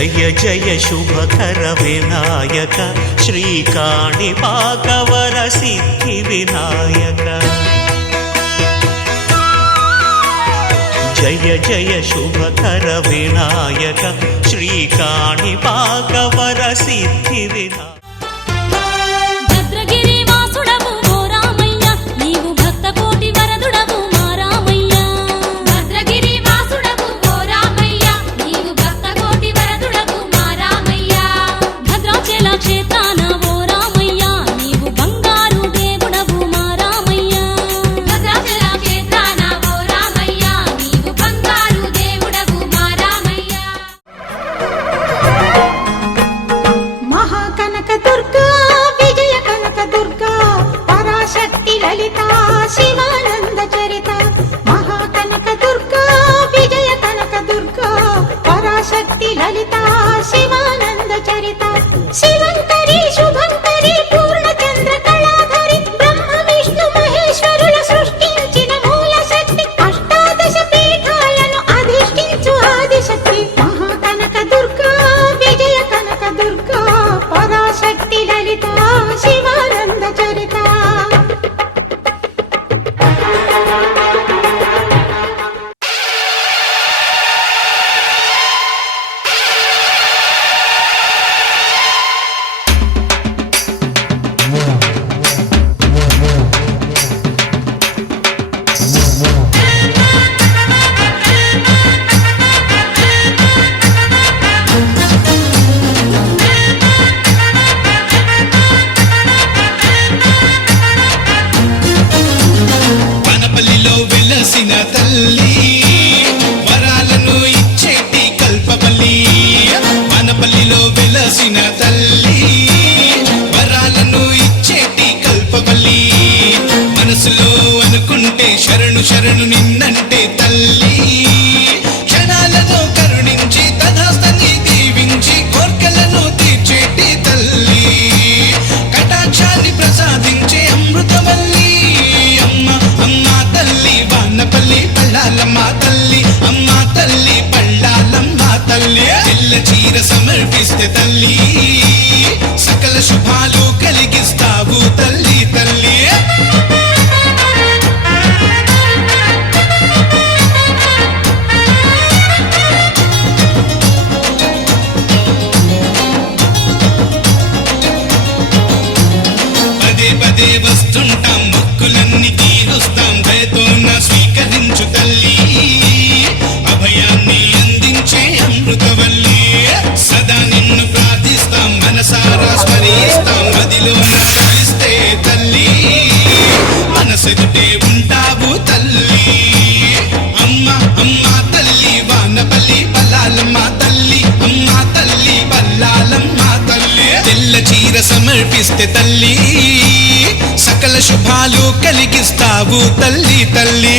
జయ జయ శుభకర వినాయక శ్రీకాణిపాకవర సిద్ధి వినాయక జయ జయ శుభకర వినాయక శ్రీకాణిపాకవర సిద్ధి వినాయక శరణు శరణు నిన్నంటే తల్లి క్షణాలను కరుణించి తదాస్తని దీవించి కోర్కెలను తీర్చేటి తల్లి కటాక్షాన్ని ప్రసాదించే అమృతవల్లి అమ్మ అమ్మ తల్లి వానపల్లి పళ్ళాలమ్మ తల్లి అమ్మ తల్లి పళ్ళాలమ్మ తల్లి తెల్ల చీర సమర్పిస్తే తల్లి సకల శుభాలు కలిగిస్తావు తల్లి తల్లి వస్తుంటాం మొక్కులన్నీ తీరుస్తాం దయతోన స్వీకరించు తల్లి అభయాన్ని అందించే అమృతవల్లి సదా నిన్ను ప్రార్థిస్తాం మనసారా స్మరిస్తాం మదిలోన స్మరిస్తే తల్లి మనసెదుటే ఉంటావు తల్లి అమ్మ అమ్మ తల్లి వానపల్లి పల్లాలమ్మ తల్లి అమ్మ తల్లి పల్లాలమ్మ తల్లి తెల్ల చీర సమర్పిస్తే తల్లి సకల శుభాలు కలిగిస్తావు తల్లి తల్లి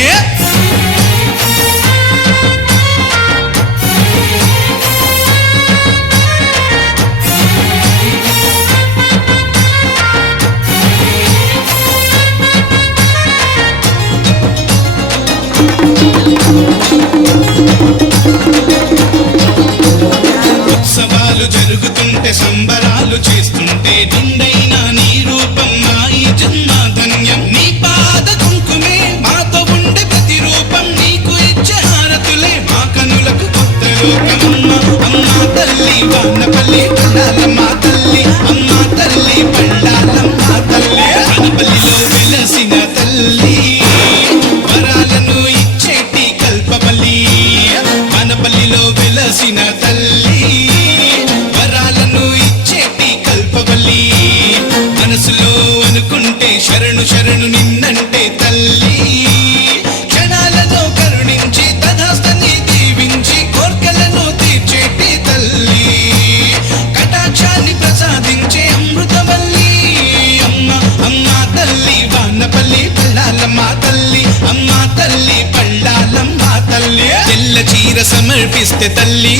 ఉత్సవాలు జరుగుతుంటే సంబరాలు చేస్తుంటే నిండైనా నీ రూపం మా ఈ జన్మ ధన్యం నీ పాద కుంకుమే మాతో ఉండే ప్రతి రూపం నీకు ఇచ్చే హారతులే మా కనులకు కొత్త లోకమమ్మ అమ్మ తల్లి వానపల్లి పళ్ళాలమ్మ తల్లి అమ్మ తల్లి పళ్ళాలమ్మ తల్లి వానపల్లిలో వెలసిన తల్లి వరాలను ఇచ్చేటి కల్పవల్లి వానపల్లిలో వెలసిన తల్లి వరాలను ఇచ్చేటి కల్పవల్లి మనసులో అనుకుంటే శరణు శరణు నిన్నంటే తల్లి క్షణాలలో కరుణించి తదాస్తని దీవించి కోర్కెలను తీర్చేటి తల్లి కటాక్షాన్ని ప్రసాదించే అమృతవల్లి అమ్మ అమ్మ తల్లి వానపల్లి పళ్ళాలమ్మ తల్లి అమ్మ తల్లి పళ్ళాలమ్మ తల్లి తెల్ల చీర సమర్పిస్తే తల్లి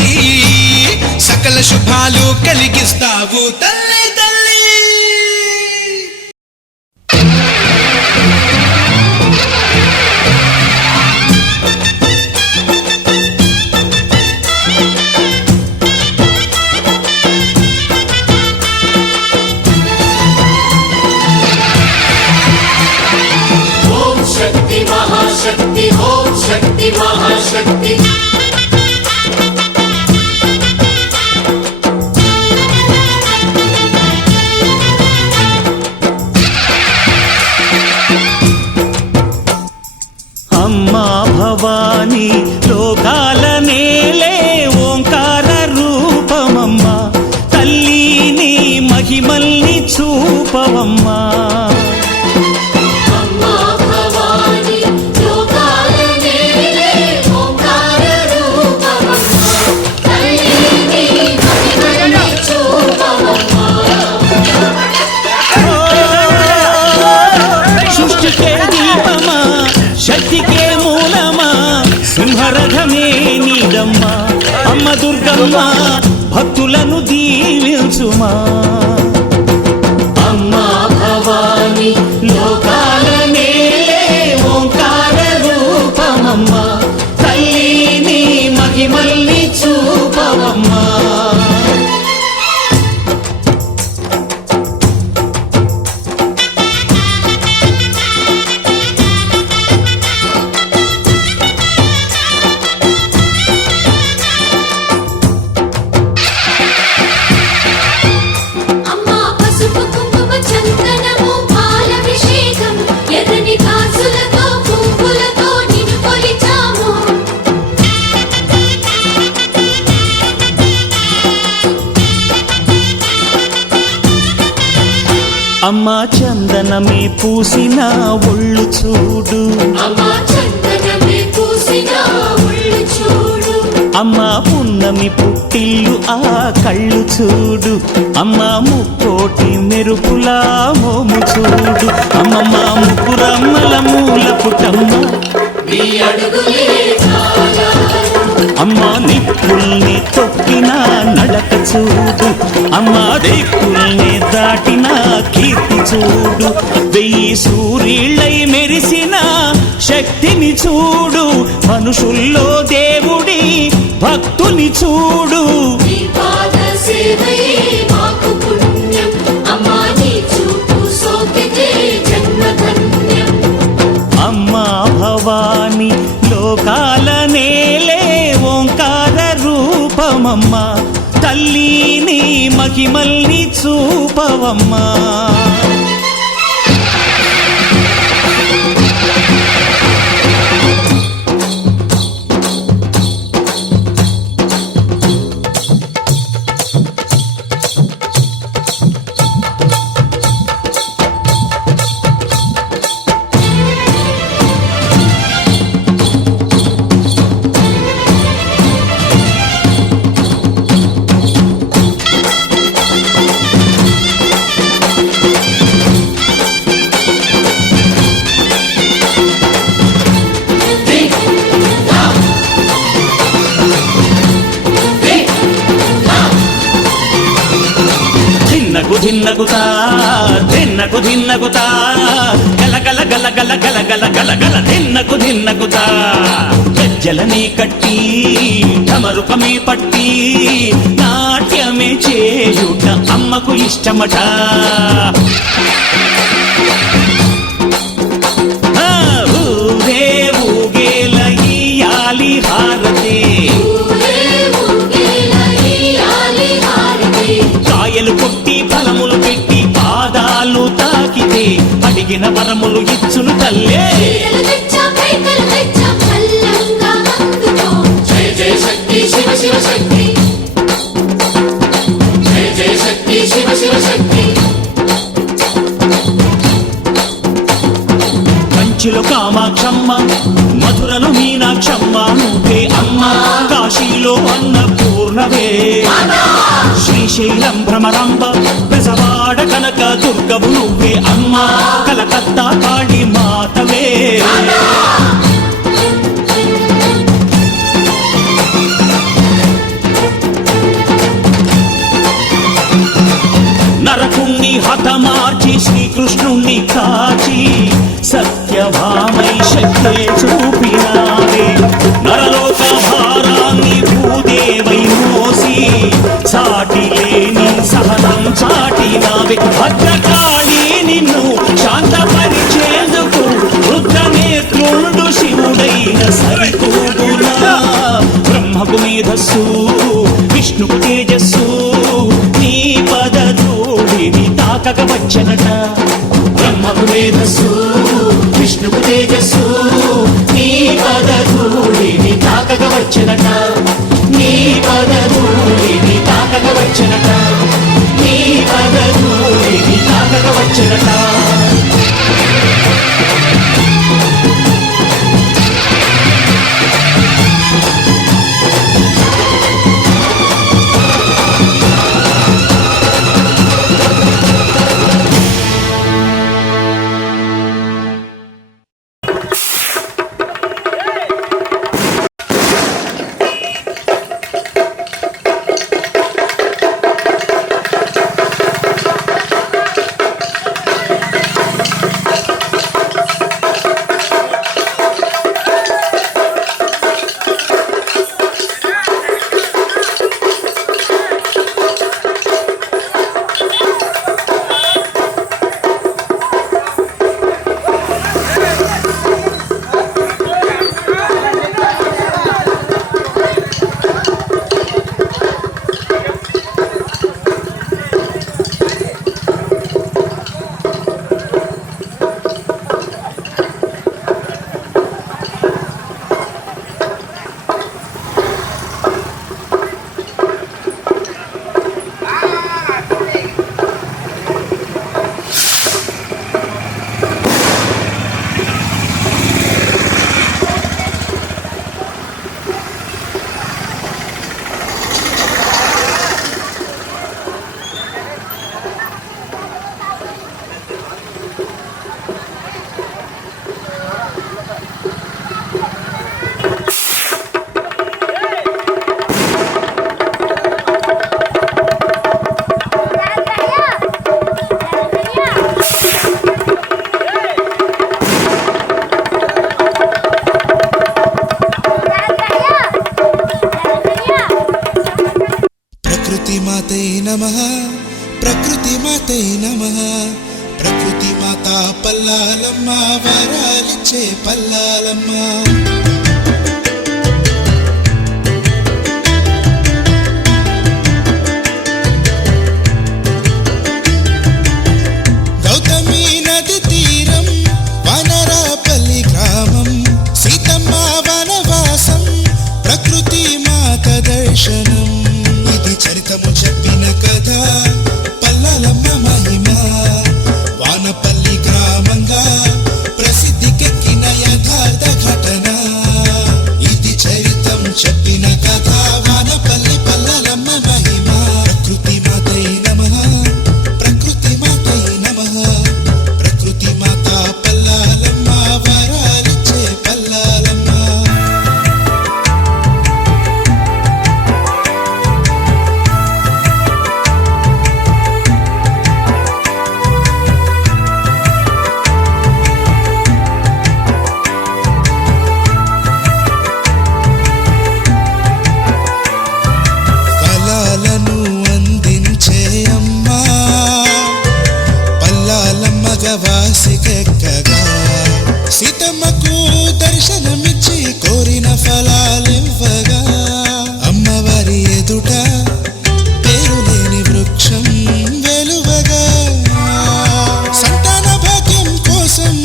సకల శుభాలు కలిగిస్తావు తల్లి తల్లి మహాశక్తి అమ్మా భవాని లోకాల నేలే ఓంకార రూపమమ్మా తల్లి నీ మహిమల్ని చూపవమ్మా అమ్మా భవాని లోకాల నేలే ఓంకార రూపమమ్మా తల్లి నీ మహిమల్ని చూపవమ్మా సృష్టికే దీపమా శక్తికే మూలమా సింహరథమే నీదమ్మా అమ్మ దుర్గమ్మ భక్తులను దీవించుమా అమ్మా భవాని లోకాల నేలే ఓంకార రూపమమ్మా తల్లి నీ మహిమల్ని చూపవమ్మా అమ్మా పసుపు కుంకుమ చందనము పాలభిషేకం ఎర్రని కాసులతో పువ్వులతో నిన్ను కొలిచాము అమ్మా చందనమే పూసిన ఒళ్ళు చూడు అమ్మా చందనమే పూసిన ఒళ్ళు చూడు అమ్మా పున్నమి పుట్టిల్లు ఆ కళ్ళు చూడు అమ్మా ముక్కోటి మెరుపులా మోము చూడు అమ్మమ్మ ముగ్గురమ్మల మూల పుట్టమ్మ నీ అడుగులే చాలాలు అమ్మా నిప్పుల్ని తొక్కిన నడక చూడు అమ్మా దిక్కుల్ని దాటిన కీర్తి చూడు వెయ్యి సూర్యుళ్ళై మెరిసిన శక్తిని చూడు మనుషుల్లో దేవుడి భక్తుని చూడు నీ పాద సేవయే మాకు పుణ్యం అమ్మా నీ చూపు సోకితే జన్మ ధన్యం అమ్మా భవాని లోకాల నేలే ఓంకార రూపమమ్మా తల్లి నీ మహిమల్ని చూపవమ్మా ధిన్నగుతా ధిన్నగుతా గల గల గల గల గల గల గల గల ధిన్నగుతా గజ్జలని కట్టి ఢమరుకమే పట్టి నాట్యమే చేయుట అమ్మకు ఇష్టమట ఊరే ఊగేల ఇయ్యాలి హారతి కాయలు కొట్టి ఫలములు పెట్టి పాదాలు తాకితే అడిగిన వరములు ఇచ్చును తల్లే జయ జయ శక్తి శివ శివ శక్తి జయ జయ శక్తి శివ శివ శక్తి కంచిలో కామాక్షమ్మ మధురలో మీనాక్షమ్మ నువ్వే అమ్మ కాశీలో అన్నపూర్ణవే శ్రీశైలం భ్రమరాంబ బెజవాడ కనక దుర్గవు నువ్వే అమ్మ కలకత్తా కాళీ మాతవే నరకుణ్ణి హతమార్చి శ్రీకృష్ణుణ్ణి కాచి సత్యభామై శక్తే చూపినావే నరలోక భారాన్ని భూదేవై మోసి సాటి లేని సహనం చాటినావే భద్రకాళి నిన్ను శాంతపరిచేందుకు రుద్రనేత్రుడు శివుడైన సరితూ వచ్చెనట బ్రహ్మకు మేధస్సు విష్ణుకు తేజస్సు నీ పదధూళిని తాకగ వచ్చెనట నీ పదధూళిని తాకగ వచ్చెనట నీ పదధూళిని తాకగ వచ్చెనట ప్రకృతి మాతే నమః ప్రకృతి మాత పల్లాలమ్మ వరాలిచ్చే పల్లాలమ్మ గౌతమి నది తీరం వనరాపల్లి గ్రామం సీతమ్మ వనవాసం ప్రకృతి మాత దర్శనం ఇది చరితము చెప్పిన కథ పల్లాలమ్మ మహిమ వానపల్లి గ్రామంగా ప్రసిద్ధికెక్కిన యథార్థ ఘటన ఇది చరితం చెప్పిన కథ వానపల్లి పల్లాలమ్మ మహిమ ప్రకృతి మాతై నమః ప్రకృతి మాతై నమః ప్రకృతి మాత పల్లాలమ్మ వరాలిచ్చే పల్లాలమ్మ వాసికెక్కగా సీతమ్మకు దర్శనమిచ్చి కోరిన ఫలాలివ్వగా అమ్మవారి ఎదుట పేరు లేని వృక్షం వెలువగా సంతాన భాగ్యం కోసం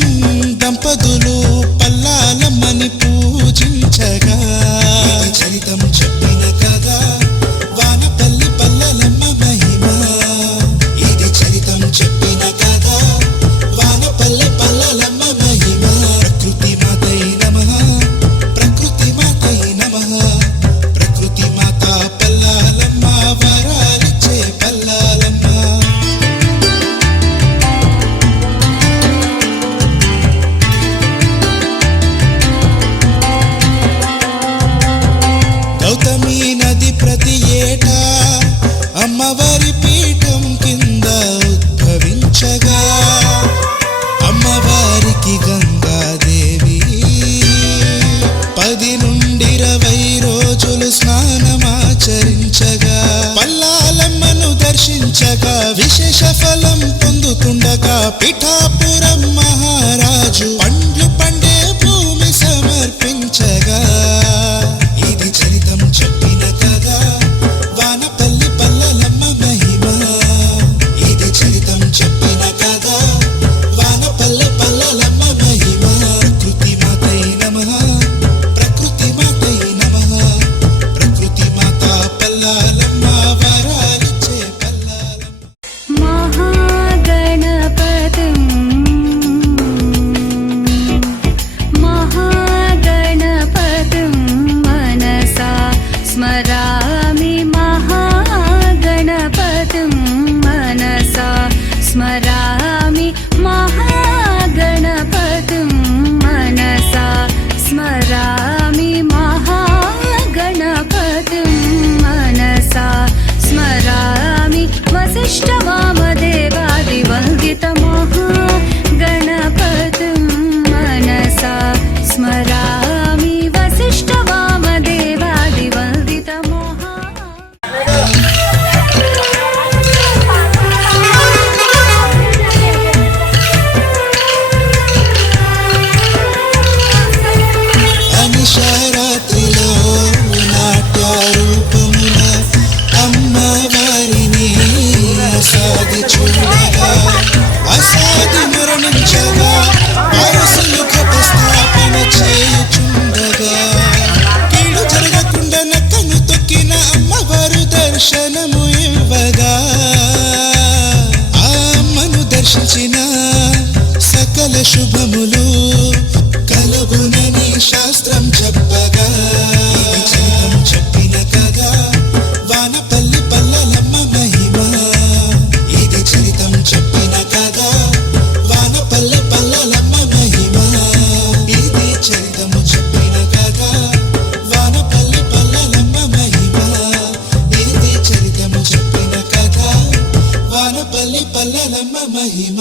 దంపతులు పల్లాలమ్మని పూజించగా చరితం చెప్పిన కదా వానపల్లి పల్లాలమ్మ మహిమ ఇది చరితం చెప్పిన కదా వానపల్లి పల్లాలమ్మ మహిమ ప్రకృతి మాతై నమః ప్రకృతి మాతై నమః ప్రకృతి మాత పల్లాలమ్మ వరాలిచ్చే పల్లాలమ్మ గౌతమి నది ప్రతి ఏటా అమ్మవారి పీఠం కింద ఉద్భవించగా అమ్మవారికి గంగాదేవి 10 నుండి 20 రోజులు స్నానమాచరించగా పల్లాలమ్మను దర్శించగా విశేష ఫలం పొందుతుండగా పిఠాపురం మహారాజు పండ్లు పండే భూమి సమర్పించగా ఇది చరితం చెప్పిన కదా వానపల్లి పల్లాలమ్మ మహిమ ఇది చరితం చెప్పిన శుభములు కలుగునని శాస్త్రం చెప్పగా ఇది చరితం చెప్పిన కదా వానపల్లి పల్లెలమ్మ మహిమ ఇది చరితం చెప్పిన కదా వానపల్లి పల్లెలమ్మ మహిమ ఇది చరితము చెప్పిన కదా వానపల్లి పల్లెలమ్మ మహిమ ఇది చరితము చెప్పిన కదా వానపల్లి పల్లెలమ్మ మహిమ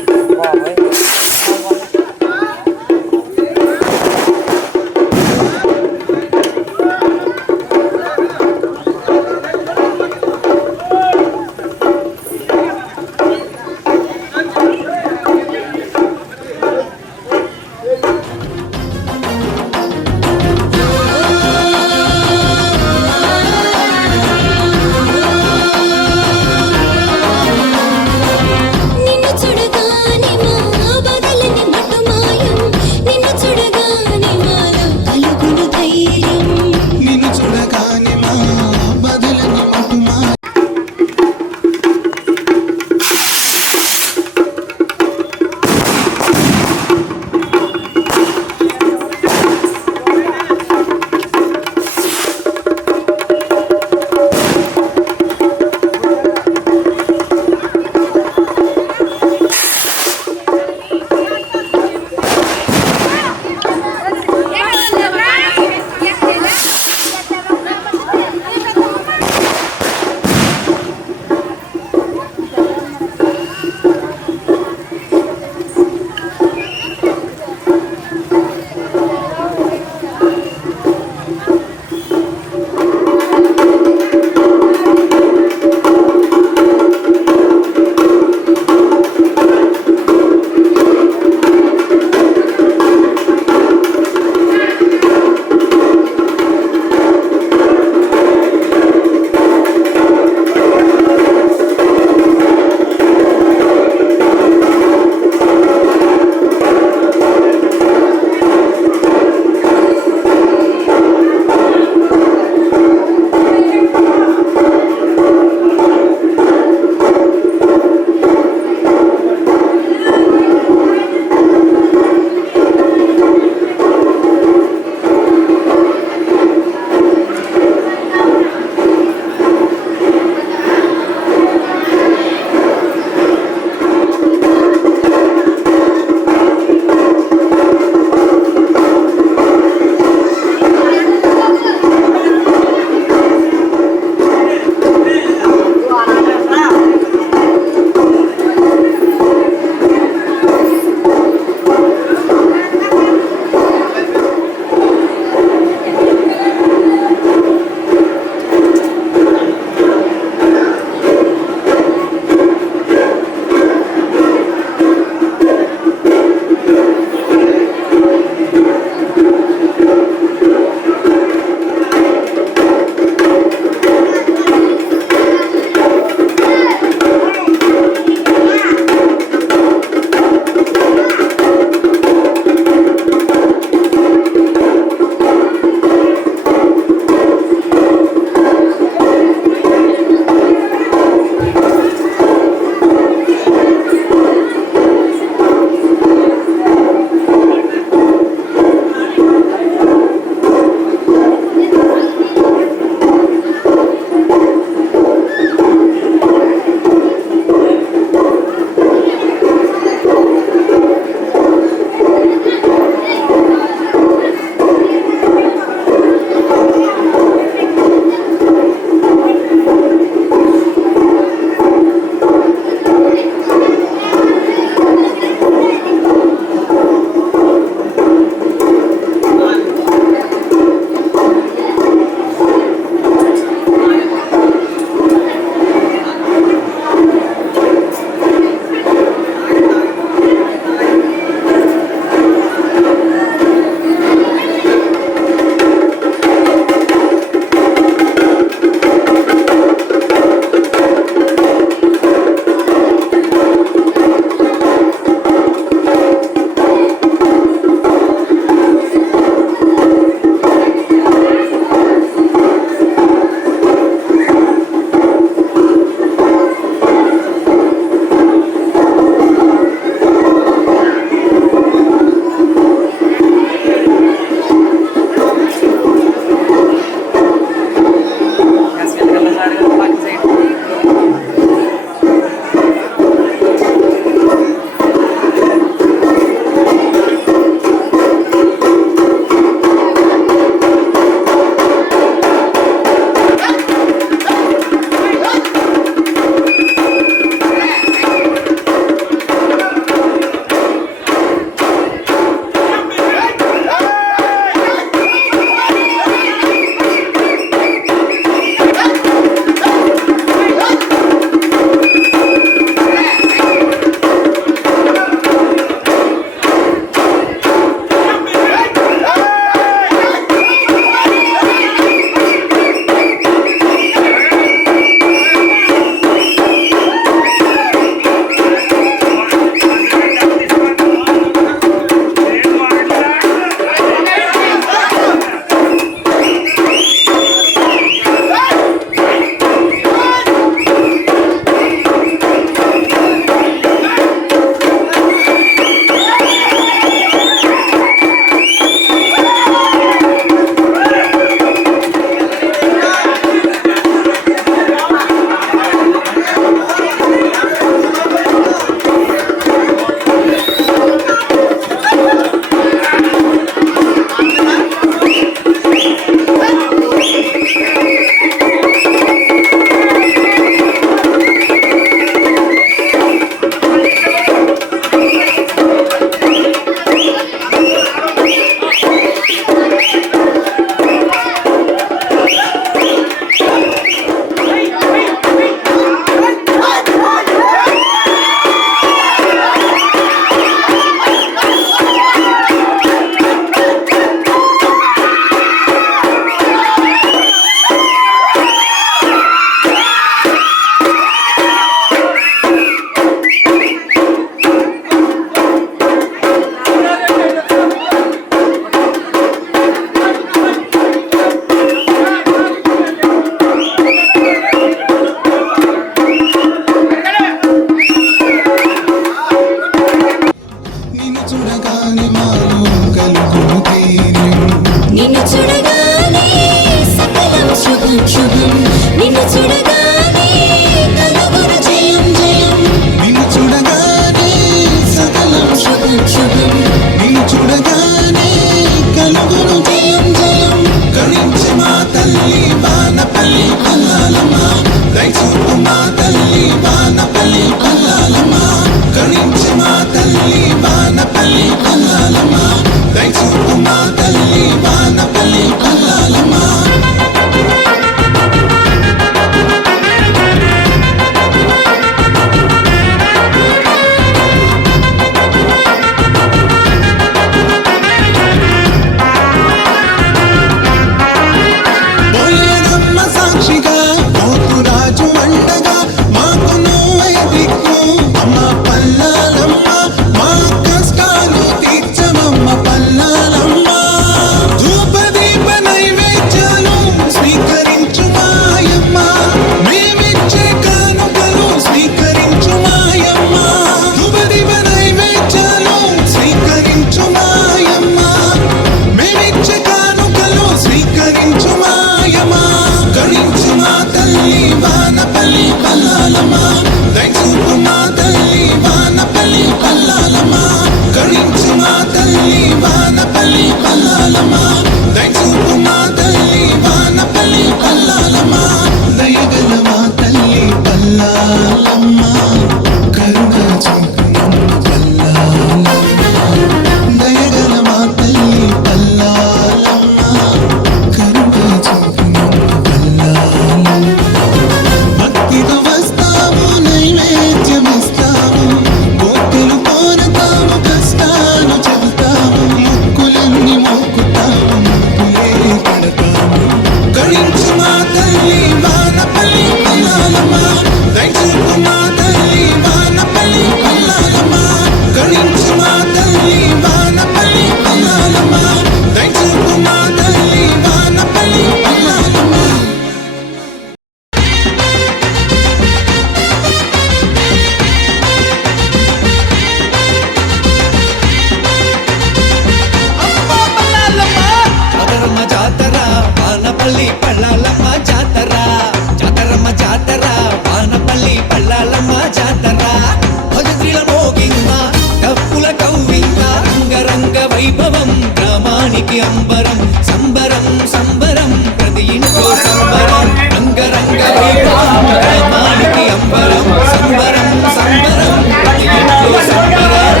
గ్రామానికి అంబరం సంబరం సంబరం ప్రతి ఇంట్లో సంబరం రంగరంగ వైభవం గ్రామానికి అంబరం సంబరం సంబరం ప్రతి ఇంట్లో సంబరం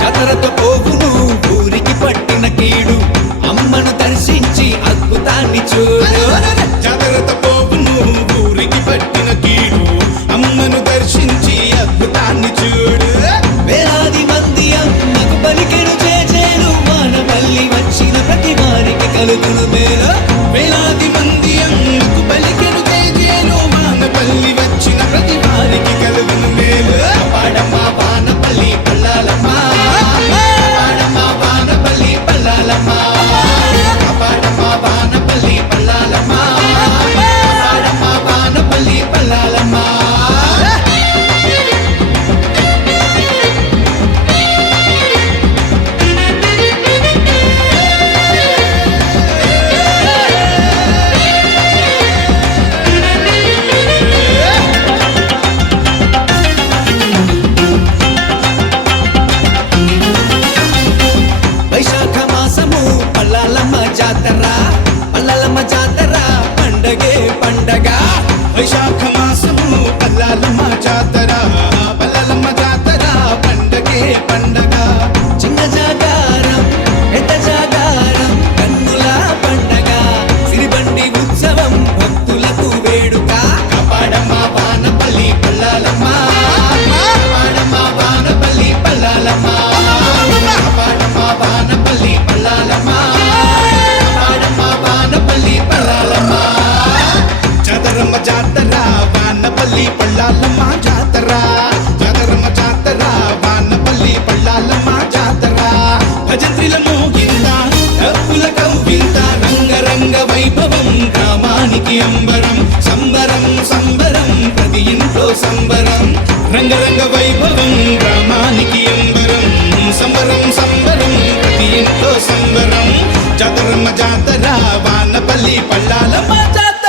జాతరతో పోవును ఊరికి పట్టిన కీడు అమ్మను దర్శించి అద్భుతాన్ని చూడు జాగ్రత్త పోవును ఊరికి పట్టిన కీడు అమ్మను దర్శించి అద్భుతాన్ని చూడు వేలాది మంది అమ్మకు పలికెడు చేచేలు వానపల్లి వచ్చిన ప్రతి వారికి కలుగును మేలు వేలాది మంది అమ్మకు పలికెడు తేజేలు వానపల్లి వచ్చిన ప్రతి వారికి కలుగును మేలు పాడమ్మ వానపల్లి పల్లాలమ్మ పాడమ్మ వానపల్లి పల్లాలమ్మ పాడమ్మ వానపల్లి పల్లాలమ్మ పాడమ్మ వానపల్లి పల్లాలమ్మ వైశాఖ మాసము పల్లాలమ్మ జాతర పల్లాలమ్మ జాతర పండగే పండగ వైశాఖ మాసము పల్లాలమ్మ జాతర పల్లలమ్మ జాతర పండగే పండగ చిన్న జాగారం పెద్ద జాగారం కన్నుల పండగ సిరిబండి ఉత్సవం భక్తులకు వేడుక కాపాడమ్మ వానపల్లి పల్లాలమ్మ కాపాడమ్మ వానపల్లి పల్లాలమ్మ కాపాడమ్మ వానపల్లి పల్లాలమ్మ కాపాడమ్మ వానపల్లి పల్లాలమ్మ జాతరమ్మ జాతర వానపల్లి పల్లాలమ్మ జాతర జాతరమ్మ జాతర వానపల్లి పల్లాలమ్మ జాతర భజంత్రిల మోగింద డప్పుల కవ్వింత రంగరంగ వైభవం గ్రామానికి అంబరం సంబరం సంబరం ప్రతి ఇంట్లో సంబరం రంగరంగ వైభవం గ్రామానికి అంబరం సంబరం సంబరం ప్రతి ఇంట్లో సంబరం జాతరమ్మ జాతర వానపల్లి పల్లాలమ్మ జాతర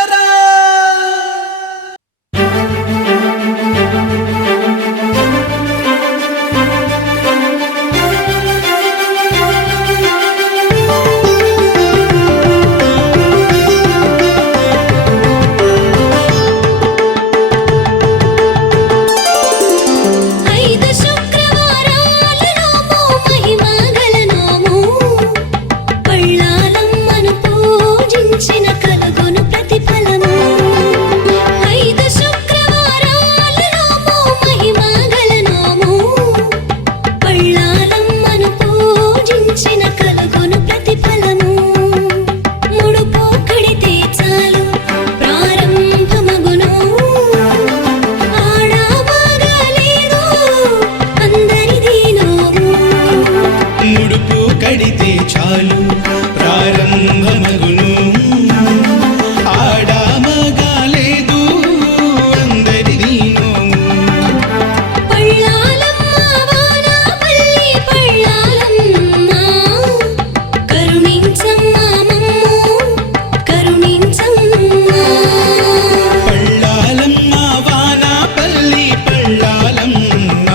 ఐదు శుక్రవారాల నోము మహిమగల నోము పళ్ళాలమ్మను పూజించిన కలుగును ప్రతిఫలము ఐదు శుక్రవారాల నోము మహిమగల నోము పళ్ళాలమ్మను పూజించిన కలుగును ప్రతిఫలము ముడుపు కడితే చాలు ప్రారంభమగును ఆడమగలేదు అందరిది నోము ముడుపు కడితే చాలు ప్రారంభమగును ఆడామగాలేదు అందరిది నోము పళ్ళాలమ్మ వానపల్లి పళ్ళాలమ్మ కరుణించమ్మ మమ్ము కరుణించమ్మ పళ్ళాలమ్మ వానపల్లి పళ్ళాలమ్మ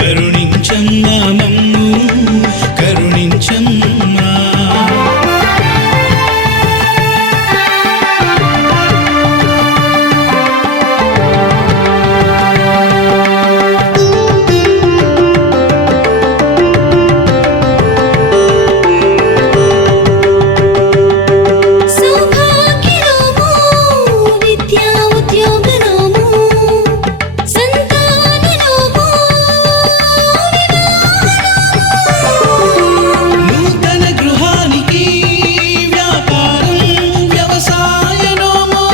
కరుణించమ్మ మమ్ము కరుణించమ్మ సౌభాగ్యనోము విద్యా ఉద్యోగనోము సంతాననోము నూతన గృహానికి వ్యాపారం వ్యవసాయ నోము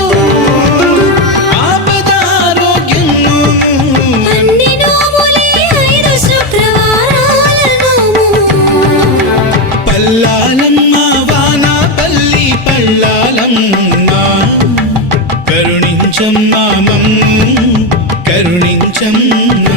ఆపదారోగ్యం నోము అన్ని నోములే ఐదు శుక్రవారాల నోము పల్లాలమ్మ వానపల్లి పల్లాలమ్మ కరుణించమ్మ మమ్ము కరుణించమ్మ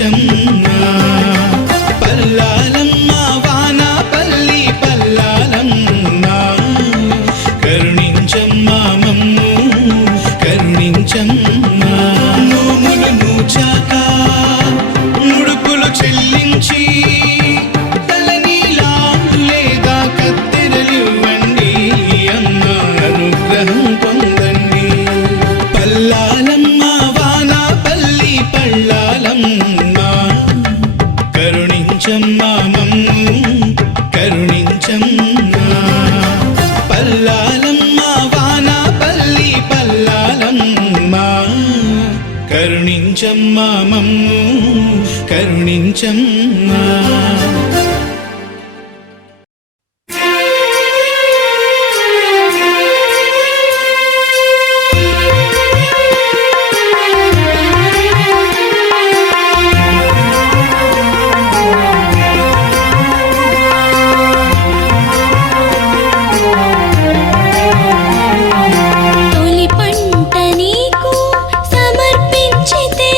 కరుణించమ్మా పల్లాలమ్మ వానపల్లి పల్లాలమ్మ కరుణించమ్మా మమ్ము కరుణించమ్మా నోములు నూచాక ముడుపులు చెల్లించి తలనీలాలు లేదా కత్తెరలివ్వండి అమ్మ అనుగ్రహం పొందండి పల్లాలమ్మ వానపల్లి పల్లాలమ్మ కరుణించమ్మా మమ్ము కరుణించమ్మా పల్లాలమ్మ వానపల్లి పల్లాలమ్మ కరుణించమ్మా మమ్ము కరుణించమ్మా తొలి పంట నీకు సమర్పించితే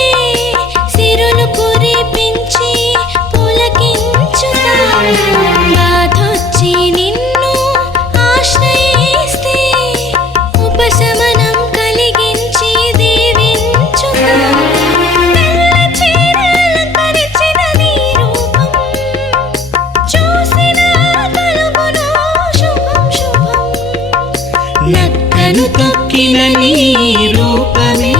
సిరులు కురిపించి పులకించుతా బాధొచ్చి నిన్ను ఆశ్రయిస్తే ఉపశమనం కలిగించి దీవించుతా తెల్ల చీర అలంకరించిన నీ రూపం చూసిన కలుగును శుభం శుభం నక్కను తొక్కిన నీ రూపమే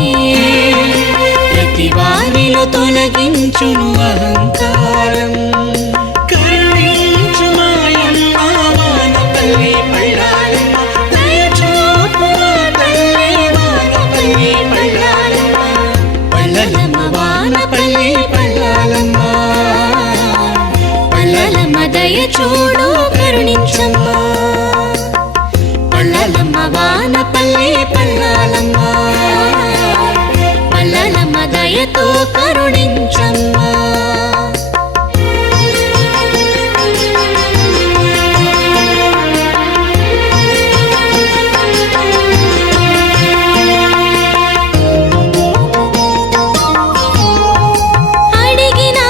ప్రతి వారిలో తొలగించును అహంకారం కరుణించు మాయమ్మ వానపల్లి పల్లాలమ్మ దయచూపు మా తల్లి వానపల్లి పల్లాలమ్మ పల్లలమ్మ వానపల్లి పల్లాలమ్మ పల్లలమ్మ దయచూడు కరుణించమ్మా పల్లలమ్మ వానపల్లి పల్లాలమ్మ పల్లలమ్మ దయతో కరుణించమ్మా అడిగిన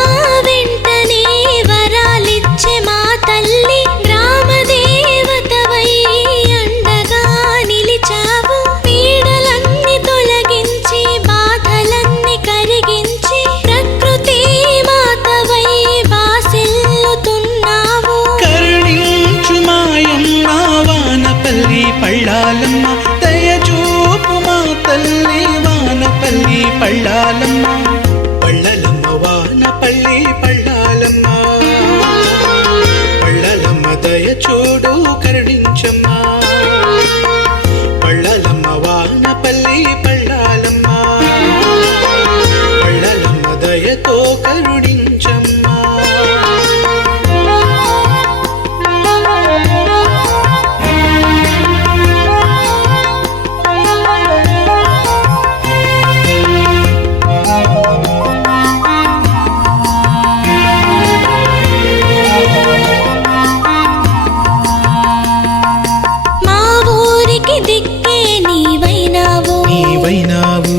వెంటనే వరాలిచ్చే మా తల్లి గ్రామ దేవతవై అండగా నిలిచావు పీడలన్నీ తొలగించి బాధలన్నీ కరిగించి ప్రకృతి మాతవై బాసిల్లుతున్నావు కరుణించు మాయమ్మ వానపల్లి పల్లాలమ్మ దయచూపు మా తల్లి వానపల్లి పల్లాలమ్మ పల్లలమ్మ వానపల్లి పల్లాలమ్మ పల్లలమ్మ దయచూడు కరుణించమ్మా పల్లలమ్మ వానపల్లి పల్లాలమ్మ పల్లలమ్మ దయతో కరుణించమ్మా మా ఊరికి దిక్కే నీవైనావు నీవైనావు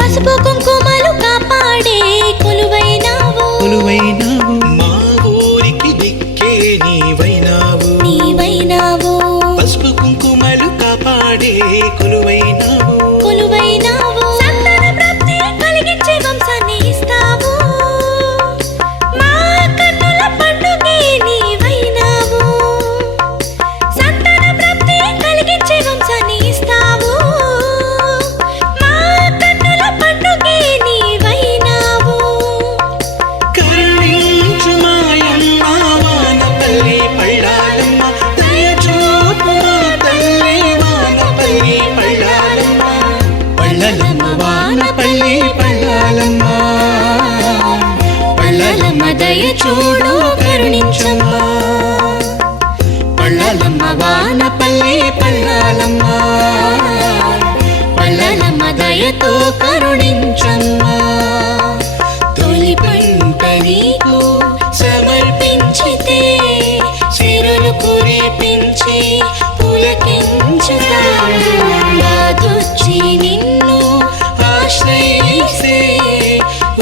పసుపు కుంకుమలు కాపాడే కొలువైనావు కొలువైనావు మా ఊరికి దిక్కే నీవైనావు నీవైనావు పసుపు కుంకుమలు కాపాడే కొలువైనావు కొలువైనావు సంతాన ప్రాప్తి కలిగించే వంశాన్ని ఇస్తావు మా కన్నుల పండుగే నీవైనావు సంతాన ప్రాప్తి కలిగించే వంశాన్ని ఇస్తావు మా కన్నుల పండుగే నీవైనావు కరుణించు మాయమ్మ వానపల్లి పల్లాలమ్మ దయచూపు మా తల్లి వానపల్లి పల్లాలమ్మ పల్లలమ్మ వానపల్లి పల్లాలమ్మ పల్లలమ్మ దయచూడు కరుణించమ్మా పల్లలమ్మ వానపల్లి పల్లాలమ్మ పల్లలమ్మ దయతో కరుణించమ్మా తొలి పంట నీకు సమర్పించితే సిరులు కురిపించి పులకించుతా బాధొచ్చి నిన్ను ఆశ్రయిస్తే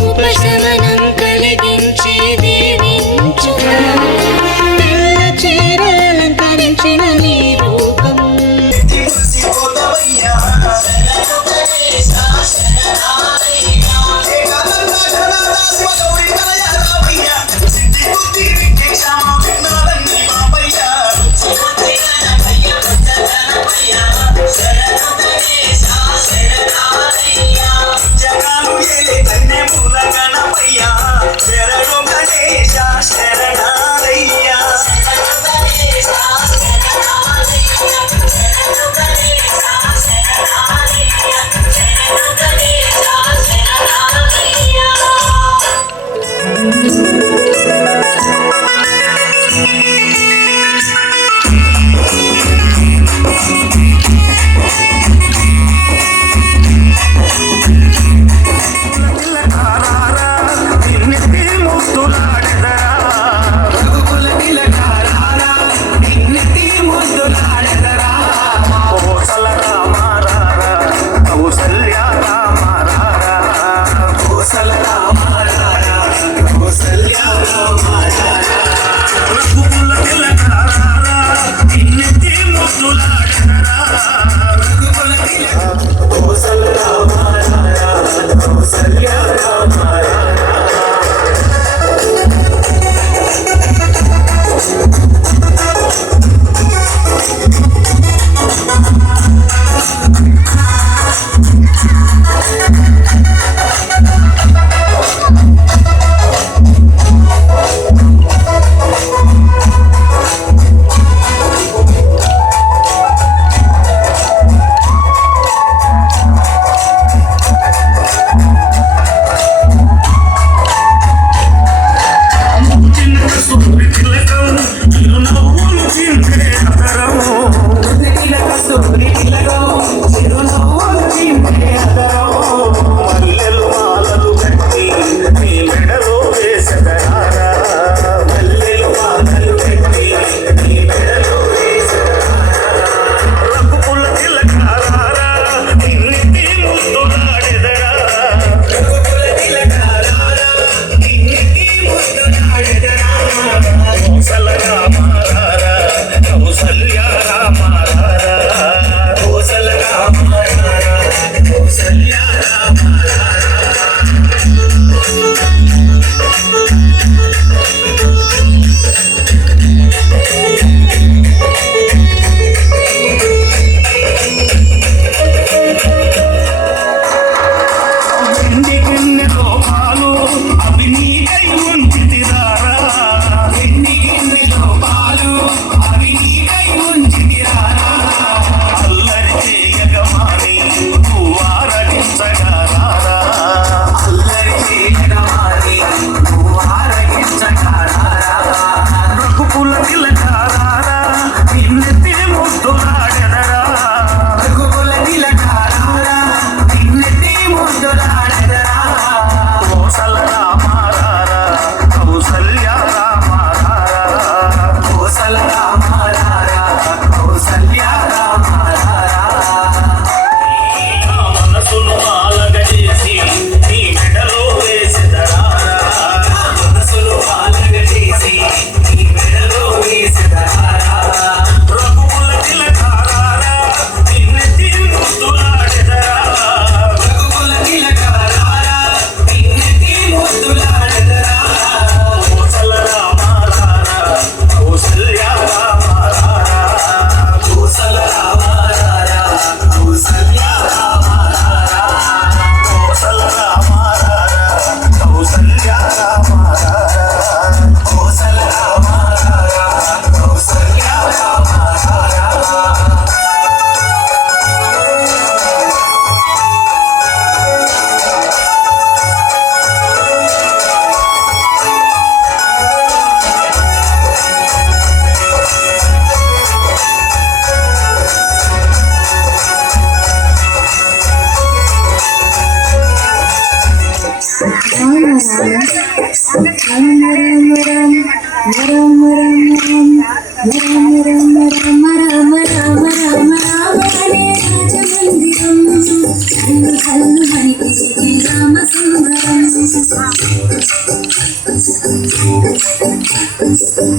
ఉపశమనం కలిగి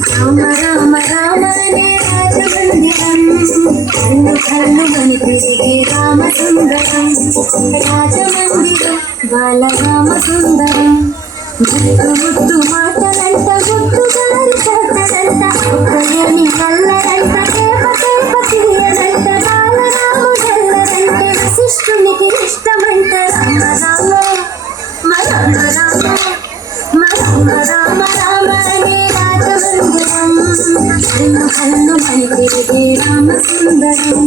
రామ రామ రామనే రాజమందిరం కన్నుమని తిరిగే రామ సుందరం రాజమందిరం బాల రామ సుందరం ముద్దు ముద్దు మాటలంట గుట్టు గారి చేతలంట ఉదయని నల్లరంట కేప కేప తీయనంట బాల రాముడల్లరంటే వశిష్ఠునికి ఇష్టమంట రామ రామ రామ రామ రామ రామ అనే రాజమందిరం కన్ను కన్ను మని తిరిగే రామ సుందరం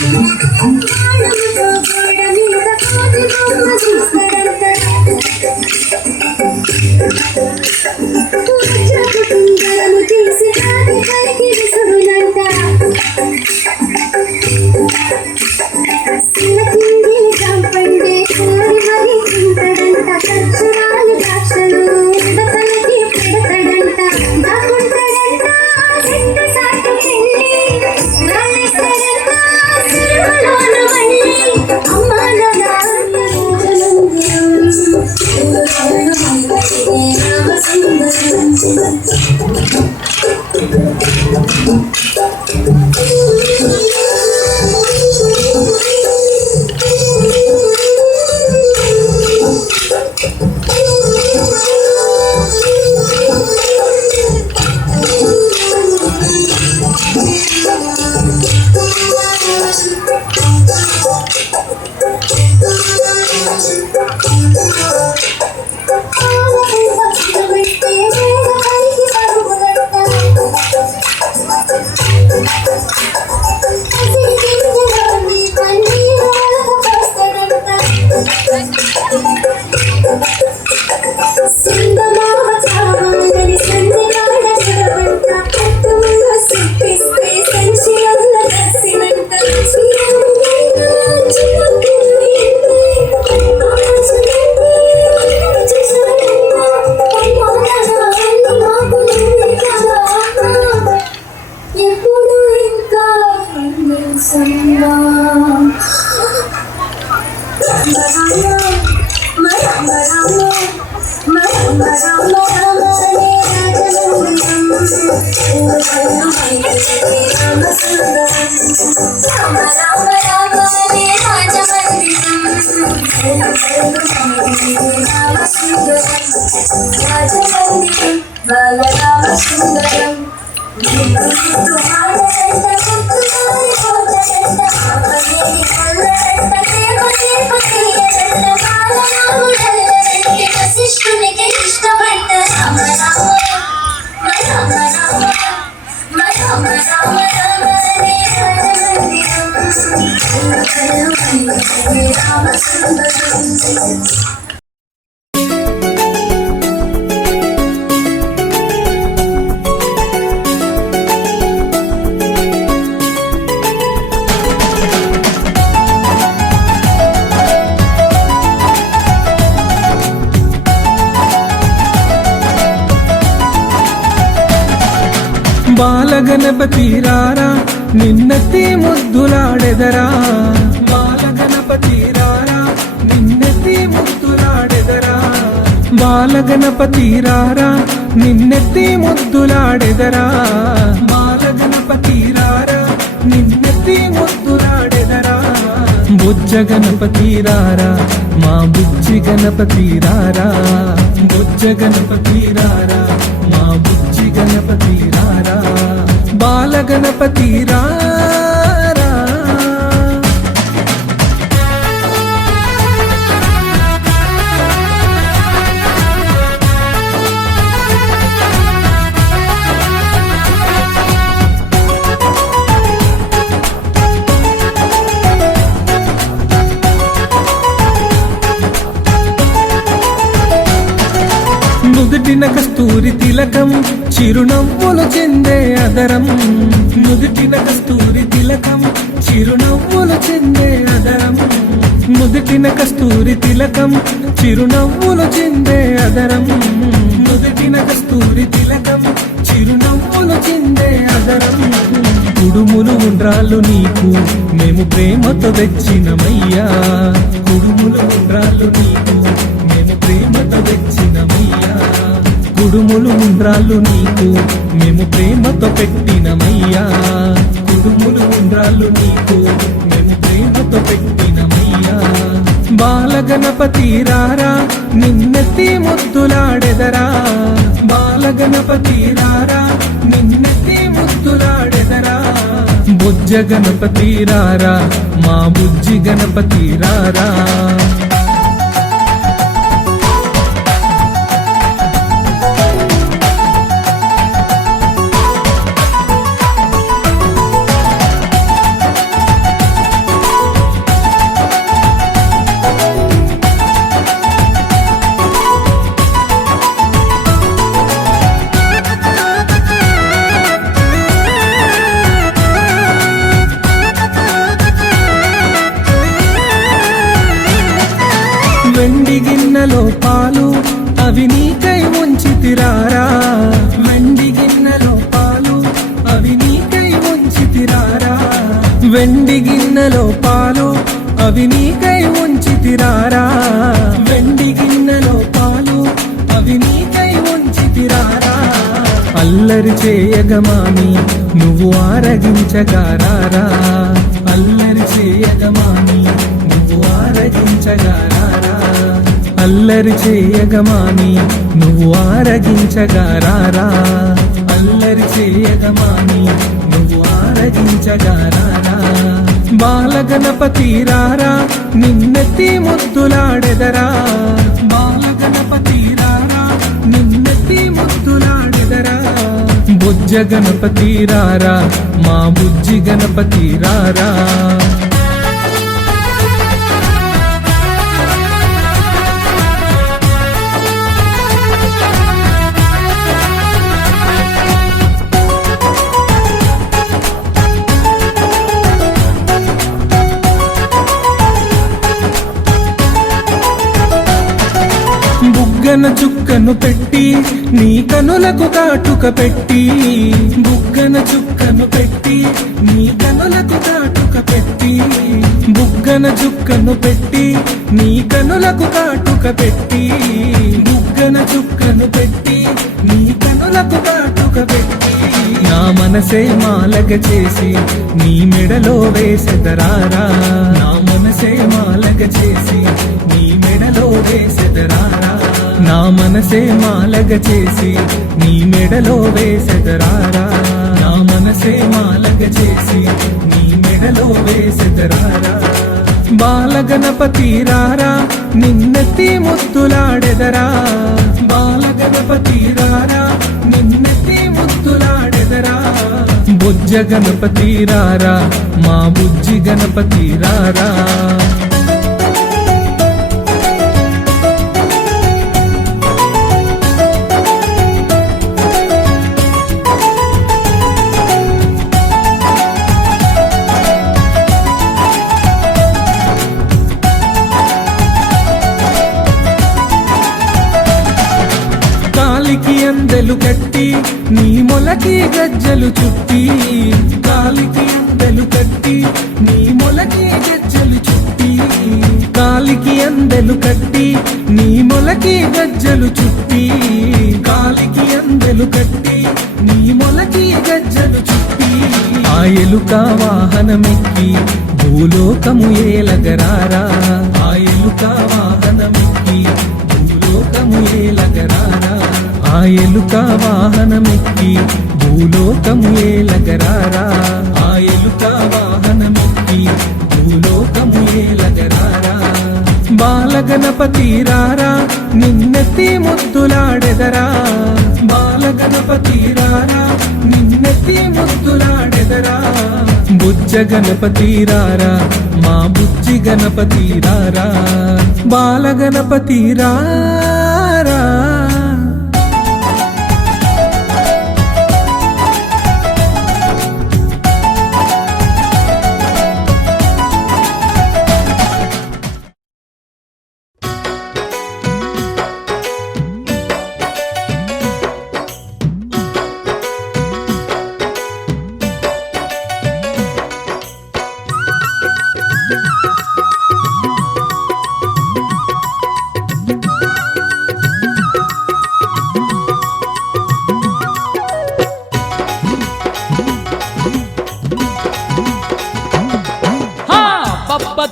తాళముతో గోడ మీద కోతి బొమ్మ చూస్తాడంట కుండలము తీసి కాకి పైకి విసురునంట సిన్నకింది చంపండి కోరి మరి తింటాడంట ఖర్చురాలు ద్రాక్షలు ఉడతలకి పెడతాడంట దాక్కుంటాడంట చెట్టు సాటుకెళ్ళి రాళ్ళేస్తాడంట సిరులోన మళ్ళీ అమ్మ ఎప్పుడు ఇంకా బాలరామసుందరం శిష్యునికి ఇష్టపడ్డ రామ రామ రామ రామ రామ రామ రామ సుందరం బాలగణపతి రారా నిన్నెత్తి ముద్దులాడెదరా బాలగణపతి రారా నిన్నెత్తి ముద్దులాడెదరా బాలగణపతి రారా నిన్నెత్తి ముద్దులాడెదరా బాలగణపతి రారా నిన్నెత్తి ముద్దులాడెదరా బుజ్జ గణపతి రారా మా బుజ్జి గణపతి రారా బుజ్జ గణపతి రారా మా బుజ్జి గణపతి రారా బాలగణపతి రారా నుదుటిన కస్తూరి తిలకం చిరునవ్వులు చెందే అదరం నుదుటిన కస్తూరి తిలకం చిరునవ్వులు చెందే అదరం నుదుటిన కస్తూరి తిలకం చిరునవ్వులు చెందే అదరం నుదుటిన కస్తూరి తిలకం చిరునవ్వులు చెందే అదరం కుడుములు ఉండ్రాళ్ళు నీకు మేము ప్రేమతో తెచ్చినమయ్యా కుడుములు ఉండ్రాళ్ళు నీకు మేము ప్రేమతో తెచ్చినమయ్యా కుడుములు ఉండ్రాళ్ళు నీకు మేము ప్రేమతో పెట్టినమయ్యా కుడుములు ఉండ్రాళ్ళు నీకు మేము ప్రేమతో పెట్టినమయ్యా బాలగణపతి రారా నిన్నెత్తి ముద్దులాడెదరా బాలగణపతి రారా నిన్నెత్తి ముద్దులాడెదరా బుజ్జ గణపతి రారా మా బుజ్జి గణపతి రారా వెండి గిన్నెలో పాలు అవి నీకై ఉంచితిరారా వెండి గిన్నెలో పాలు అవి నీకై ఉంచితిరారా వెండి గిన్నెలో పాలు అవి నీకై ఉంచితిరారా వెండి గిన్నెలో పాలు అవి నీకై ఉంచితిరారా అల్లరి చేయగమాని నువ్వు ఆరగించగారారా అల్లరి చేయగమాని నువ్వు ఆరగించగారారా అల్లరి చేయగమాని నువ్వు ఆరగించగారారా అల్లరి చేయగమాని నువ్వు ఆరగించగారారా బాలగణపతి రారా నిన్నెత్తి ముద్దులాడెదరా బాలగణపతి రారా నిన్నెత్తి ముద్దులాడెదరా బుజ్జ గణపతి రారా మా బుజ్జి గణపతి రారా బుగ్గన చుక్కను పెట్టి నీ కనులకు కాటుక పెట్టి బుగ్గన చుక్కను పెట్టి నీ కనులకు కాటుక పెట్టి బుగ్గన చుక్కను పెట్టి నీ కనులకు కాటుక పెట్టి బుగ్గన చుక్కను పెట్టి నీ కనులకు కాటుక పెట్టి నా మనసే మాలగ చేసి నీ మెడలో వేసెదరారా నా మనసే మాలగ చేసి నీ మెడలో వేసెదరారా నా మనసే మాలగ చేసి నీ మెడలో వేసెదరారా నా మనసే మాలగ చేసి నీ మెడలో వేసెదరారా బాలగణపతి రారా నిన్నెత్తి ముద్దులాడెదరా బాలగణపతి రారా నిన్నెత్తి ముద్దులాడెదరా బుజ్జ గణపతి రారా మా బుజ్జి గణపతి రారా కాలికి అందెలు కట్టి నీ మొలకి గజ్జలు చుట్టి కాలికి అందెలు కట్టి నీ మొలకి గజ్జలు చుట్టి కాలికి అందెలు కట్టి నీ మొలకి గజ్జలు చుట్టి కాలికి అందెలు కట్టి నీ మొలకి గజ్జలు చుట్టి ఆ ఎలుక వాహనమెక్కి భూలోకము ఏలగరారా ఆ ఎలుక వాహనమెక్కి భూలోకము ఏలగరారా ఆ ఎలుక వాహనమెక్కి భూలోకము ఏలగరారా ఆ ఎలుక వాహనమెక్కి భూలోకము ఏలగరారా బాలగణపతి రారా నిన్నెత్తి ముద్దులాడెదరా బాలగణపతి రారా నిన్నెత్తి ముద్దులాడెదరా బుజ్జ గణపతి రారా మా బుజ్జి గణపతి రారా బాలగణపతి రారా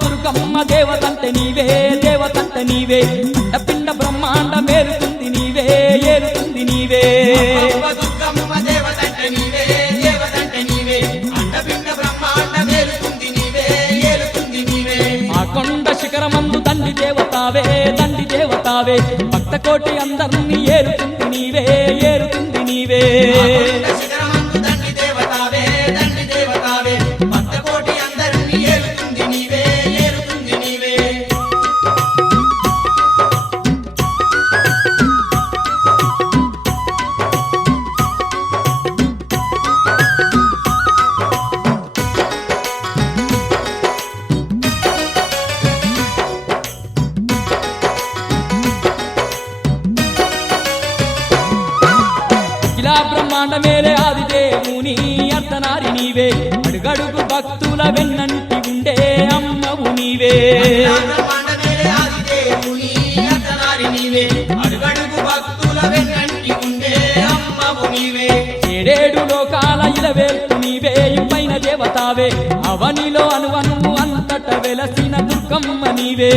దుర్గమ్మ దేవతంటే నీవే దేవతంటే నీవే పిండ బ్రహ్మాండ మేలుతుంది నీవే ఏలుతుంది నీవే దుర్గమ్మ దేవతంటే నీవే దేవతంటే నీవే అండపిండ బ్రహ్మాండ మేలుతుంది నీవే ఏలుతుంది నీవే ఆ కొండ శిఖరమందు దండి దేవతావే భక్త కోటి అందరినీ ఏలుతుంది నీవే ఏలుతుంది నీవే శిఖరమందు దండి దేవతావే భక్త కోటి అందరినీ ఏలుతుంది నీవే ఏలుతుంది నీవే బ్రహ్మాండ మేలే ఆది దేవుని అర్ధనారి నీవే అడుగడుగు భక్తుల వెన్నంటి ఉండే అమ్మవు నీవే బ్రహ్మాండమేలే ఆది దేవుని అర్ధనారి నీవే అడుగడుగు భక్తుల వెన్నంటి ఉండే అమ్మవు నీవే ఏడేడు లోకాల ఇలవేల్పు నీవే పైన దేవతావే అవనిలో అనువను అంతట వెలసిన దుర్గమ్మ నీవే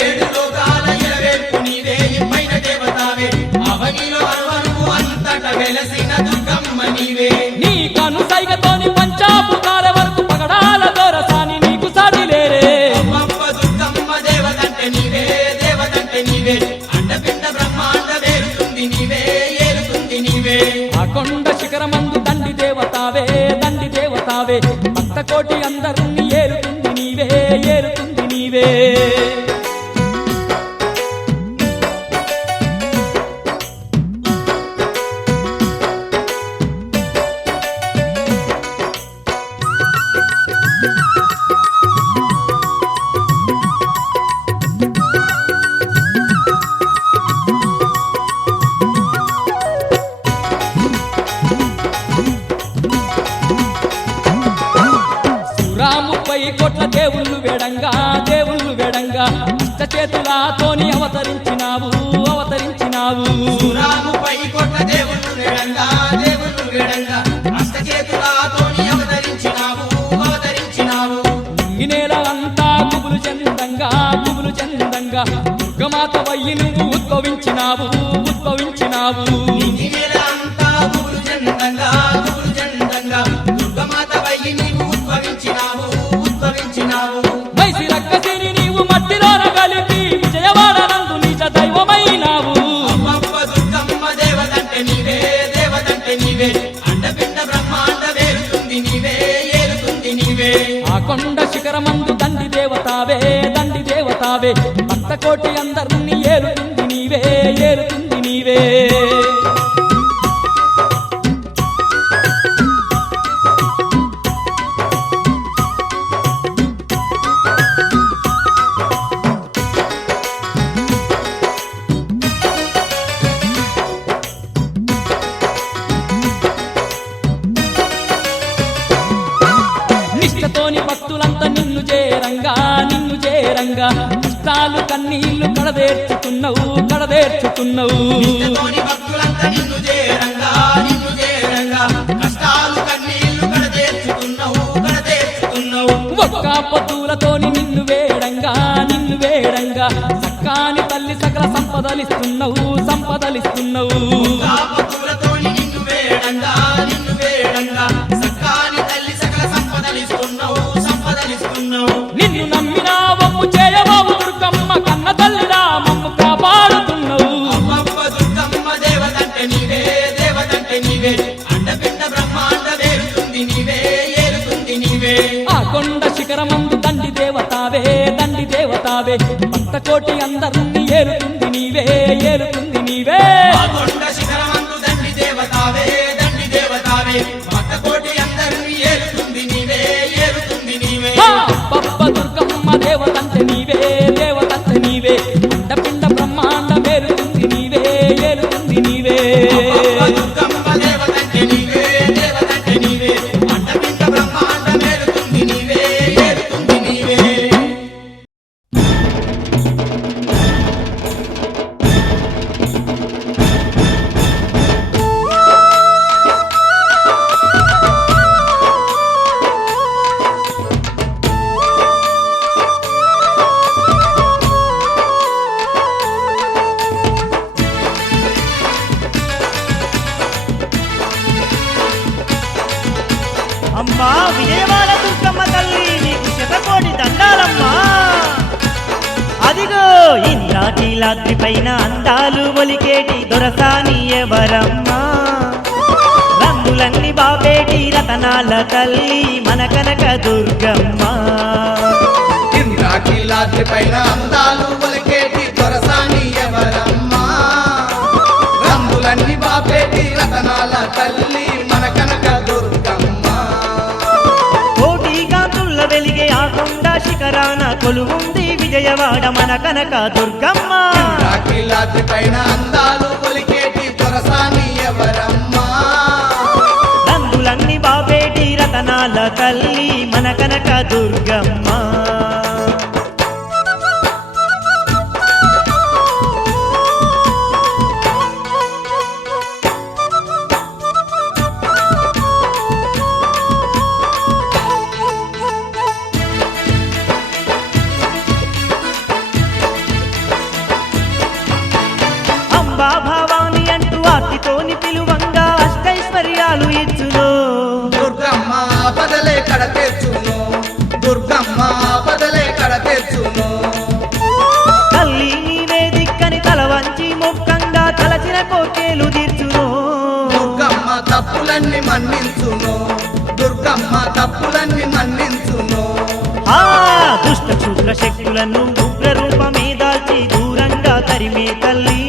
ఏడు లోకాల ఇలవేల్పు నీవే పైన దేవతావే అవనిలో అనువనువు అంతట వెలసిన దుర్గమ్మ నీవే నీ కను సైగతోని పంచాభూతాల వరకు పగడాల దొరసాని నీకు సాటి లేరే అమ్మ దుర్గమ్మ దేవతంటే నీవే అండపిండ బ్రహ్మాండ వేరుతుంది నీవే ఏలుతుంది నీవే ఆ కొండ శిఖరమందు దండి దేవతావే భక్త కోటి అందరిని ఏలుతుంది నీవే సురాముపై కోట్ల దేవుళ్ళు వేడంగా అష్ట చేతులతోని అవతరించినావు రాముపై కొట్ట దేవుళ్ళు వేడంగా అష్టచేతులతోని అవతరించినావు ఈ నేల అంతా గుబులు చందంగా దుర్గమాత వయ్యి నువ్వు ఉద్భవించినావు ఈ నేల అంతా గుబులు చందంగా దుర్గమాత వయ్యి నీవు ఉద్భవించినావు మైసి రక్కసిని నీవు మట్టిలోన కలిపి విజయవాడనందు నిజ దైవమైనావు అమ్మ దుర్గమ్మ దేవతంటే నీవే అండపిండ బ్రహ్మాండ వేరుతుంది నీవే ఏలుతుంది నీవే ఆ కొండ శిఖరమందు దండి దేవతావే భక్త కోటి అందరిని ఏలుతుంది నీవే నిష్టతోని భక్తులంతా నిన్ను చేరంగా కష్టాలు కన్నీళ్లు కడదేర్చుతున్నావు తోని భక్తులంతా నిన్ను చేరంగా కష్టాలు కన్నీళ్లు కడదేర్చుకున్నావు ఒక్క పొద్దులతోని నిన్ను వేడంగా సక్కాని తల్లి సకల సంపదలిస్తున్నావు భక్తులతోని నిన్ను వేడంగా సకాని తల్లి సకల సంపదలిస్తున్నావు నిన్ను నమ్మినా వమ్ము చేయబాబు దుర్గమ్మ కన్న తల్లిరా మమ్ము కాపాడుతున్నావు అమ్మ దుర్గమ్మ దేవతంటే నీవే అండపిండ బ్రహ్మాండ వేరుతుంది నీవే ఏలుతుంది నీవే ఆ కొండ శిఖరమందు దండి దేవతావే భక్త కోటి అందరిని ఏలుతుంది నీవే ఆ కొండ శిఖరమందు దండి దేవతావే భక్త కోటి అందరిని ఏలుతుంది నీవే ఆ పప్ప దుర్గమ్మ దేవతంటే నీవే అండపిండ బ్రహ్మాండ మేలుతుంది నీవే దుర్గమ్మ దేవతంటే నీవే అండపిండ బ్రహ్మాండ మేలుతుంది నీవే ఏలుతుంది నీవే అమ్మా విజయవాడ దుర్గమ్మ తల్లి నీకు శతకోటి దండాలమ్మా. అదిగో ఇంద్రాకీలాద్రి పైన అందాలు ఒలికేటి దొరసాని ఎవరమ్మా? రంగులన్నీ బాబేటి రతనాల తల్లి మన కనక దుర్గమ్మ. ఇంద్రాకీలాద్రి పైన అందాలు ఒలికేటి దొరసాని ఎవరమ్మా? రంగులన్నీ బాపేటి రతనాల తల్లి మన కనక దుర్గమ్మ. కోటి కాంతుల్ల వెలిగే ఆ కొండ శిఖరాన కొలువుంది విజయవాడ మన కనక దుర్గమ్మ. ఇంద్రాకీలాద్రి పైన అందాలు ఒలికేటి దొరసాని ఎవరమ్మా? రతనాల తల్లి మన కనక దుర్గమ్మ అంబా భవాని అంటూ ఆర్తితోని పిలువంగా అష్టైశ్వర్యాలు ఇచ్చును దుర్గమ్మ ఆపదలే కడ తెచ్చును దుర్గమ్మ ఆపదలే కడ తెచ్చును తల్లి నీవే దిక్కని తల వంచి మొక్కంగా తలచిన కోర్కెలు తీర్చును దుర్గమ్మ తప్పులన్నీ మన్నించును దుర్గమ్మ తప్పులన్నీ మన్నించును ఆ దుష్ట క్షుద్ర శక్తులను ఉగ్ర రూపమే దాల్చి దూరంగా తరిమే తల్లి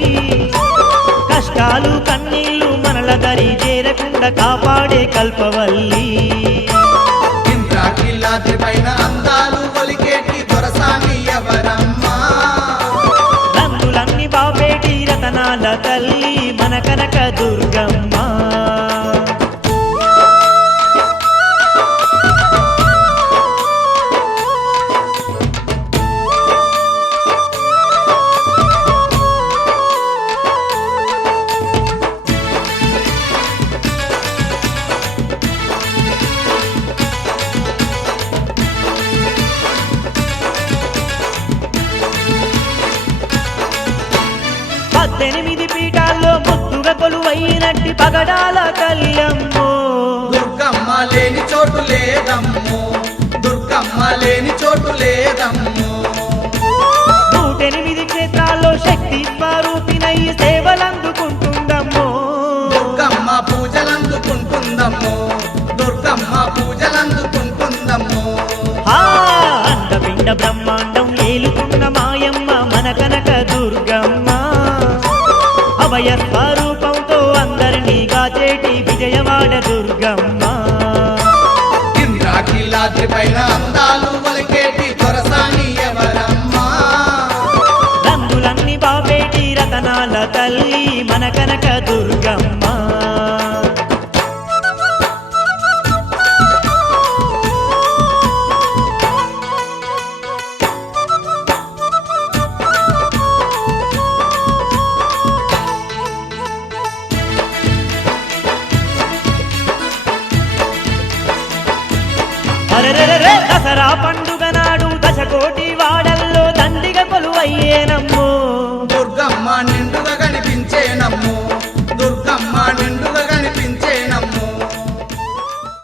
కష్టాలు కన్నీళ్లు మనల దరి చేరకుండా కాపాడే కల్పవల్లి ఇంద్రాకిలాద్రి పైన అందాలు ఒలికేటి దొరసాని ఎవరమ్మా రంగులన్నీ బాబేటి రతనాల తల్లి మన కనక దుర్గమ్మ పద్దెనిమిది పీఠాల్లో ముద్దుగా కొలువైనట్టి పగడాల కళ్యమ్మో దుర్గమ్మ లేని చోటు లేదమ్మో దుర్గమ్మ లేని చోటు లేదమ్మో 108 క్షేత్రాల్లో శక్తి స్వరూపినయ్యి సేవలందుకుంటుందమ్మో దుర్గమ్మ పూజలందుకుంటుందమ్మో దుర్గమ్మ పూజలందుకుంటుందమ్మో ఆ అండపిండ బ్రహ్మాండం ఏలుతున్న మాయమ్మ మన కనక దుర్గమ్మ అభయ స్వరూపంతో అందరినీ గాచేటి విజయవాడ దుర్గమ్మ ఇంద్రాకిలాద్రి పైన అందాలు ఒలికేటి దొరసాని ఎవరమ్మా రంగులన్నీ బాబేటి రతనాల తల్లి మన కనక దుర్గమ్మ అరెరెరెరె దసరా పండుగ నాడు దశకోటి వాడల్లో దండిగ కొలువయ్యేనమ్మో